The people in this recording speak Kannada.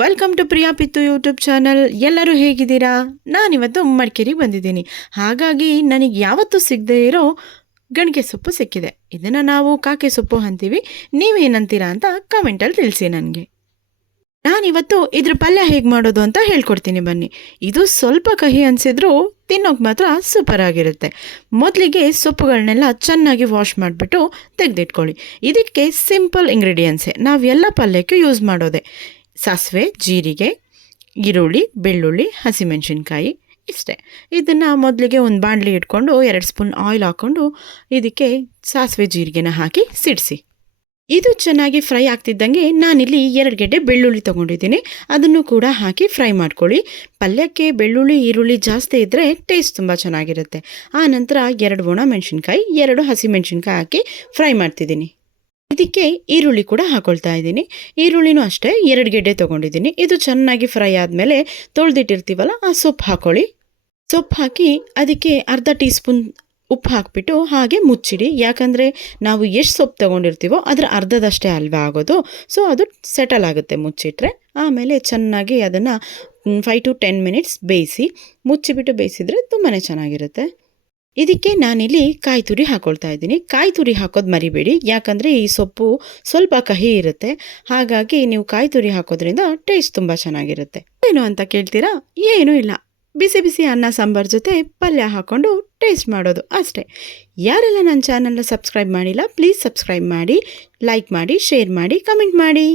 ವೆಲ್ಕಮ್ ಟು ಪ್ರಿಯಾ ಪಿತ್ತು ಯೂಟ್ಯೂಬ್ ಚಾನಲ್. ಎಲ್ಲರೂ ಹೇಗಿದ್ದೀರಾ? ನಾನಿವತ್ತು ಮಡಿಕೇರಿಗೆ ಬಂದಿದ್ದೀನಿ. ಹಾಗಾಗಿ ನನಗೆ ಯಾವತ್ತೂ ಸಿಗದೇ ಇರೋ ಗಣಿಗೆ ಸೊಪ್ಪು ಸಿಕ್ಕಿದೆ. ಇದನ್ನು ನಾವು ಕಾಕೆ ಸೊಪ್ಪು ಅಂತೀವಿ. ನೀವೇನಂತೀರಾ ಅಂತ ಕಮೆಂಟಲ್ಲಿ ತಿಳಿಸಿ ನನಗೆ. ನಾನಿವತ್ತು ಇದ್ರ ಪಲ್ಯ ಹೇಗೆ ಮಾಡೋದು ಅಂತ ಹೇಳ್ಕೊಡ್ತೀನಿ ಬನ್ನಿ. ಇದು ಸ್ವಲ್ಪ ಕಹಿ ಅನಿಸಿದ್ರೂ ತಿನ್ನೋಕೆ ಮಾತ್ರ ಸೂಪರ್ ಆಗಿರುತ್ತೆ. ಮೊದಲಿಗೆ ಸೊಪ್ಪುಗಳನ್ನೆಲ್ಲ ಚೆನ್ನಾಗಿ ವಾಶ್ ಮಾಡಿಬಿಟ್ಟು ತೆಗೆದಿಟ್ಕೊಳ್ಳಿ. ಇದಕ್ಕೆ ಸಿಂಪಲ್ ಇಂಗ್ರೀಡಿಯೆಂಟ್ಸೇ ನಾವೆಲ್ಲ ಪಲ್ಯಕ್ಕೆ ಯೂಸ್ ಮಾಡೋದೆ. ಸಾಸಿವೆ, ಜೀರಿಗೆ, ಈರುಳ್ಳಿ, ಬೆಳ್ಳುಳ್ಳಿ, ಹಸಿಮೆಣಸಿನ್ಕಾಯಿ ಇಷ್ಟೇ. ಇದನ್ನು ಮೊದಲಿಗೆ ಒಂದು ಬಾಣಲಿ ಇಟ್ಕೊಂಡು 2 ಸ್ಪೂನ್ ಆಯಿಲ್ ಹಾಕ್ಕೊಂಡು ಇದಕ್ಕೆ ಸಾಸಿವೆ ಜೀರಿಗೆನ ಹಾಕಿ ಸಿಡಿಸಿ. ಇದು ಚೆನ್ನಾಗಿ ಫ್ರೈ ಆಗ್ತಿದ್ದಂಗೆ ನಾನಿಲ್ಲಿ 2 ಗೆಡ್ಡೆ ಬೆಳ್ಳುಳ್ಳಿ ತೊಗೊಂಡಿದ್ದೀನಿ. ಅದನ್ನು ಕೂಡ ಹಾಕಿ ಫ್ರೈ ಮಾಡ್ಕೊಳ್ಳಿ. ಪಲ್ಯಕ್ಕೆ ಬೆಳ್ಳುಳ್ಳಿ ಈರುಳ್ಳಿ ಜಾಸ್ತಿ ಇದ್ದರೆ ಟೇಸ್ಟ್ ತುಂಬ ಚೆನ್ನಾಗಿರುತ್ತೆ. ಆ ನಂತರ 2 ಒಣ ಮೆಣಸಿನ್ಕಾಯಿ, 2 ಹಸಿಮೆಣಸಿನ್ಕಾಯಿ ಹಾಕಿ ಫ್ರೈ ಮಾಡ್ತಿದ್ದೀನಿ. ಇದಕ್ಕೆ ಈರುಳ್ಳಿ ಕೂಡ ಹಾಕೊಳ್ತಾ ಇದ್ದೀನಿ. ಈರುಳ್ಳಿನೂ ಅಷ್ಟೇ 2 ಗೆಡ್ಡೆ ತೊಗೊಂಡಿದ್ದೀನಿ. ಇದು ಚೆನ್ನಾಗಿ ಫ್ರೈ ಆದಮೇಲೆ ತೊಳೆದಿಟ್ಟಿರ್ತೀವಲ್ಲ ಆ ಸೊಪ್ಪು ಹಾಕ್ಕೊಳ್ಳಿ. ಸೊಪ್ಪು ಹಾಕಿ ಅದಕ್ಕೆ ಅರ್ಧ ಟೀ ಸ್ಪೂನ್ ಉಪ್ಪು ಹಾಕಿಬಿಟ್ಟು ಹಾಗೆ ಮುಚ್ಚಿಡಿ. ಯಾಕಂದರೆ ನಾವು ಎಷ್ಟು ಸೊಪ್ಪು ತೊಗೊಂಡಿರ್ತೀವೋ ಅದರ ಅರ್ಧದಷ್ಟೇ ಅಲ್ವಾ ಆಗೋದು. ಸೊ ಅದು ಸೆಟಲ್ ಆಗುತ್ತೆ ಮುಚ್ಚಿಟ್ರೆ. ಆಮೇಲೆ ಚೆನ್ನಾಗಿ ಅದನ್ನು 5 to 10 ಮಿನಿಟ್ಸ್ ಬೇಯಿಸಿ. ಮುಚ್ಚಿಬಿಟ್ಟು ಬೇಯಿಸಿದರೆ ತುಂಬಾ ಚೆನ್ನಾಗಿರುತ್ತೆ. ಇದಕ್ಕೆ ನಾನಿಲ್ಲಿ ಕಾಯಿ ತುರಿ ಹಾಕ್ಕೊಳ್ತಾ ಇದ್ದೀನಿ. ಕಾಯಿ ತುರಿ ಹಾಕೋದು ಮರಿಬೇಡಿ, ಯಾಕಂದರೆ ಈ ಸೊಪ್ಪು ಸ್ವಲ್ಪ ಕಹಿ ಇರುತ್ತೆ. ಹಾಗಾಗಿ ನೀವು ಕಾಯಿ ತುರಿ ಹಾಕೋದ್ರಿಂದ ಟೇಸ್ಟ್ ತುಂಬ ಚೆನ್ನಾಗಿರುತ್ತೆ. ಏನು ಅಂತ ಕೇಳ್ತೀರಾ? ಏನೂ ಇಲ್ಲ, ಬಿಸಿ ಬಿಸಿ ಅನ್ನ ಸಾಂಬಾರು ಜೊತೆ ಪಲ್ಯ ಹಾಕ್ಕೊಂಡು ಟೇಸ್ಟ್ ಮಾಡೋದು ಅಷ್ಟೇ. ಯಾರೆಲ್ಲ ನನ್ನ ಚಾನಲ್ನ ಸಬ್ಸ್ಕ್ರೈಬ್ ಮಾಡಿಲ್ಲ ಪ್ಲೀಸ್ ಸಬ್ಸ್ಕ್ರೈಬ್ ಮಾಡಿ, ಲೈಕ್ ಮಾಡಿ, ಶೇರ್ ಮಾಡಿ, ಕಮೆಂಟ್ ಮಾಡಿ.